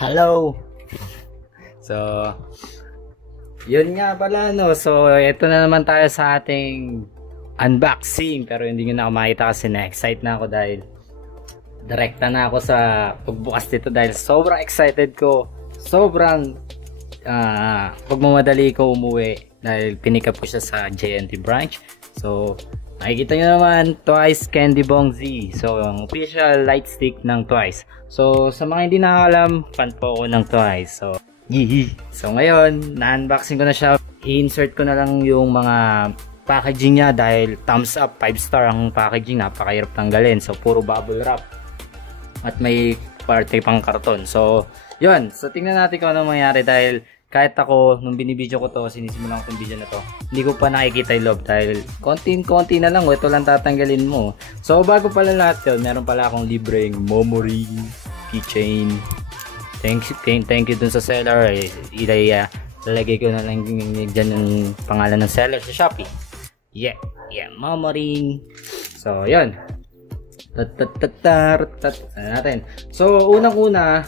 Hello! So, yun nga pala no. So, ito na naman tayo sa ating unboxing. Pero hindi nyo na ako makita kasi na-excite na ako dahil direkta na ako sa pagbukas dito dahil sobrang excited ko. Sobrang pagmamadali ko umuwi dahil pinikap ko siya sa JNT branch. So, makikita nyo naman, Twice Candy Bong Z. So, ang official light stick ng Twice. So, sa mga hindi nakakalam, fan po ako ng Twice. So, yee. So, ngayon, na-unboxing ko na siya. I-insert ko na lang yung mga packaging niya dahil thumbs up, 5-star ang packaging. Napakahirap tanggalin. So, puro bubble wrap. At may parte pang karton. So, yun. So, tingnan natin kung ano mangyari dahil kahit ako, nung binibideo ko to, sinisimulan ko itong video na to, hindi ko pa nakikita yung loob dahil konti na lang, ito lang tatanggalin mo. So, bago pala lahat yun, meron pala akong libreng memory keychain. Thank you dun sa seller. Lalagay ko na lang dyan yung pangalan ng seller sa Shopee. Yeah, memory. So, yun. Natin. So, unang-una,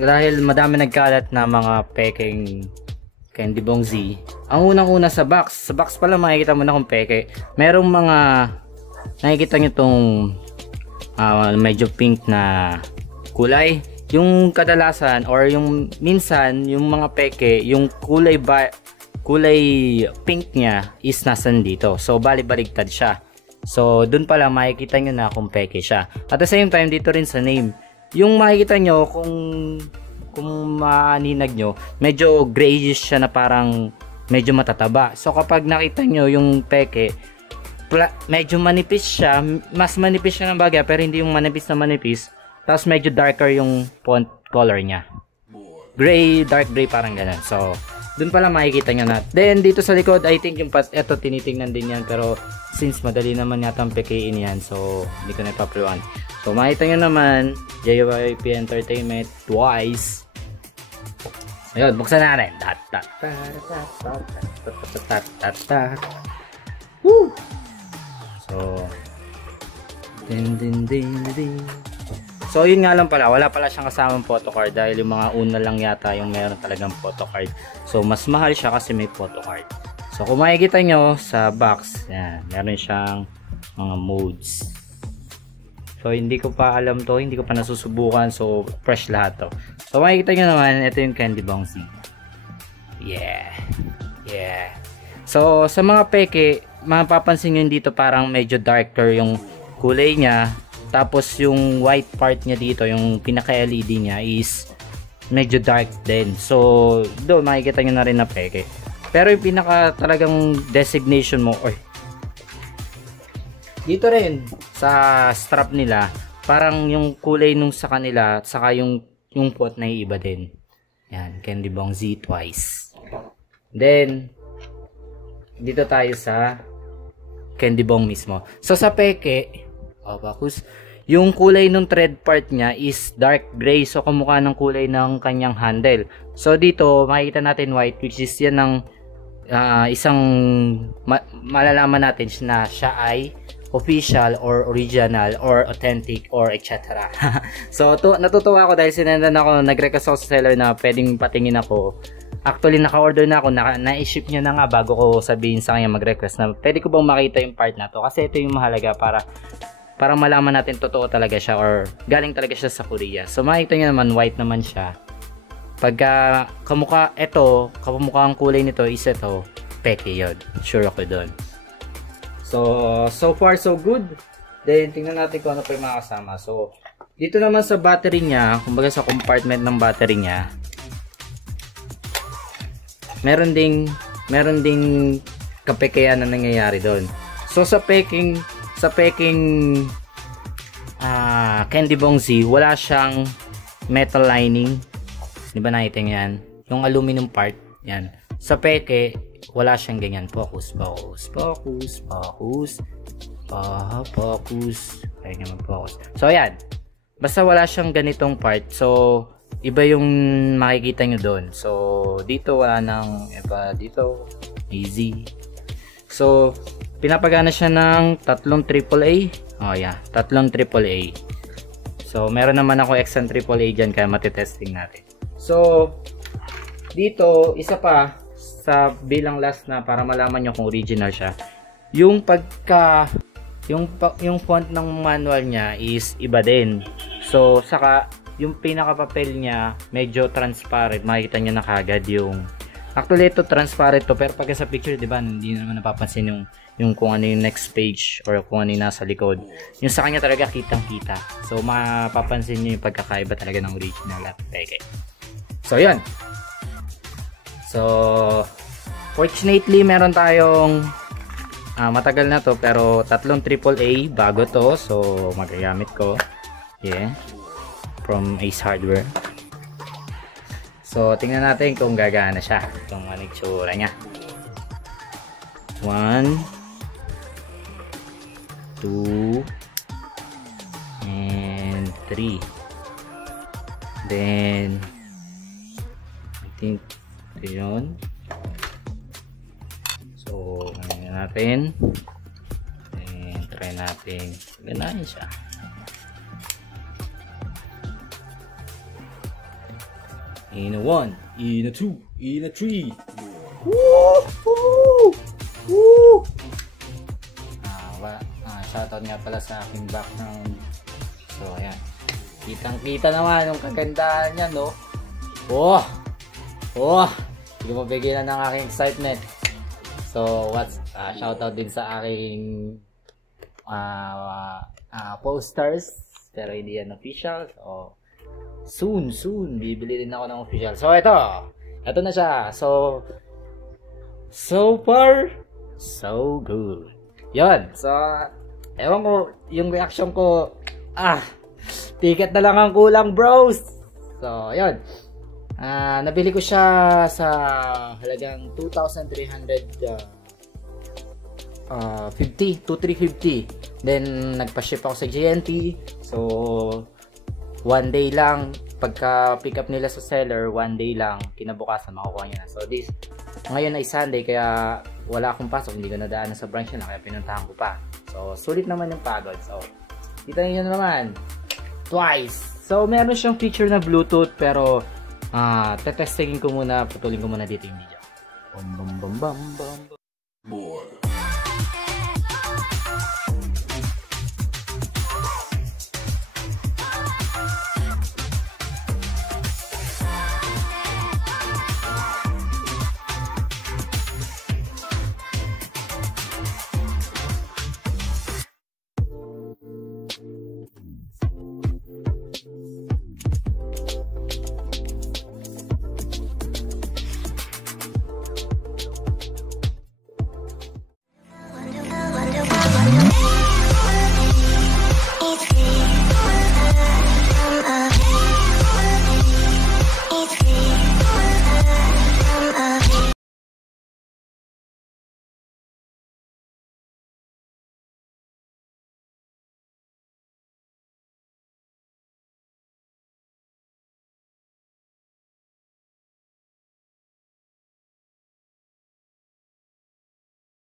dahil madami nagkalat na mga peking Candy Bong Z. Ang unang-una sa box. Sa box pala makikita mo na kung peke. Merong mga nakikita nyo tong medyo pink na kulay. Yung kadalasan or yung minsan yung mga peke, yung kulay pink niya is nasan dito. So bali-baligtad siya. So dun pala makikita nyo na kung peke siya. At the same time dito rin sa name. Yung makikita nyo kung maaninag nyo, medyo grayish siya na parang medyo matataba. So kapag nakita nyo yung peke, medyo manipis siya, mas manipis siya ng bagay pero hindi yung manipis na manipis. Tapos medyo darker yung font color niya. Gray, dark gray parang ganun. So dun pala makikita nyo na. Then dito sa likod, I think yung eto tinitingnan din yan pero since madali naman yata ang pekein yan, so hindi ko na ipapluan. So makita nyo naman, JYP Entertainment, Twice. Ayun, buksan natin. Woo! So, so yun nga lang pala, wala pala siyang kasamang photocard dahil yung mga una lang yata yung meron talagang photocard. So mas mahal siya kasi may photocard. So kung makikita nyo sa box, yan, meron siyang mga modes. So hindi ko pa alam to, hindi ko pa nasusubukan, so fresh lahat to. So makikita nyo naman, ito yung Candy Bong Z. Yeah. So sa mga peke, mapapansin nyo dito parang medyo darker yung kulay niya. Tapos yung white part niya dito, yung pinaka-LED niya is medyo dark din. So doon makikita nyo na rin na peke. Pero yung pinaka talagang designation mo, dito rin sa strap nila, parang yung kulay nung sa kanila, saka yung pot na iiba din. Yan, Candy Bong Z Twice. Then, dito tayo sa Candy Bong mismo. So sa peke, yung kulay nung thread part niya is dark gray. So kumukha ng kulay ng kanyang handle. So dito, makikita natin white, which is yan ng isang malalaman natin na siya ay official or original or authentic or etc. So natutuwa ako dahil sinendan ako, nag-request ako sa seller na pwedeng patingin ako. Actually naka-order na ako, na-ship niya na nga bago ko sabihin sa kanya mag-request na pwede ko bang makita yung part na to kasi ito yung mahalaga para malaman natin totoo talaga siya or galing talaga siya sa Korea. So makita niyo naman white naman siya. Pagka kamukha ang kulay nito is ito, peke yun. Sure ako doon. So far so good. Then tingnan natin kung ano pa yung mga kasama. So dito naman sa battery niya, kumbaga sa compartment ng battery niya, meron ding kapekean na nangyayari doon. So sa peking Candy Bong Z, wala siyang metal lining. Di ba nakita nyo yan? Yung aluminum part, yan. Sa peke, wala siyang ganyan. Focus. Kaya nga mag-focus. So, ayan. Basta wala siyang ganitong part. So, iba yung makikita nyo doon. So, dito wala nang iba. Dito, easy. So, pinapagana siya ng 3 AAA. Oh, yeah. 3 AAA. So, meron naman ako X and AAA dyan kaya matitesting natin. So, dito, isa pa, sa bilang last na para malaman nyo kung original siya, yung yung font ng manual niya is iba din. So, saka, yung pinaka-papel niya, medyo transparent. Makikita nyo na kagad yung, actually, ito transparent to, pero pagka sa picture, di ba, hindi naman napapansin yung kung ano yung next page or kung ano yung nasa likod. Yung sa kanya talaga kitang-kita. So, mapapansin nyo yung pagkakaiba talaga ng original at peke. So, yun. So, fortunately, meron tayong matagal na to, pero 3 AAA, bago to. So, magagamit ko. Yeah. From Ace Hardware. So, tingnan natin kung gagana siya. Kung ano yung tsura niya. 1, 2, and 3. Then, I think ito yun. So, ganyan natin. And try natin ganahin siya. In a 1, in a 2, in a 3. Woo! Woo! Woo! Shoutout nga pala sa aking background. So, ayan. Kitang-kita naman yung kagandahan niya, no? Oh! Oh! Hindi ko mapigilan ng aking excitement. So, shoutout din sa aking posters. Pero hindi yan official. So, soon, bibili din ako ng official. So, ito na siya. So far, so good. Yun. So, ewan ko, yung reaction ko, ticket na lang ang kulang, bros. So, yun. Nabili ko siya sa halagang 2,350. Then, nagpa-ship ako sa GNT. So, 1 day lang. Pagka pick up nila sa seller, 1 day lang. Kinabukasan, makukuha niya na. So, ngayon ay Sunday, kaya wala akong pasok. Hindi ko nadaanan sa branch na, kaya pinuntahan ko pa. So, sulit naman yung pagod. So, kita niyo naman. Twice. So, meron siyang feature na Bluetooth, pero tetestingin ko muna, putulin ko muna dito yung video. Bam bam bam bam bam.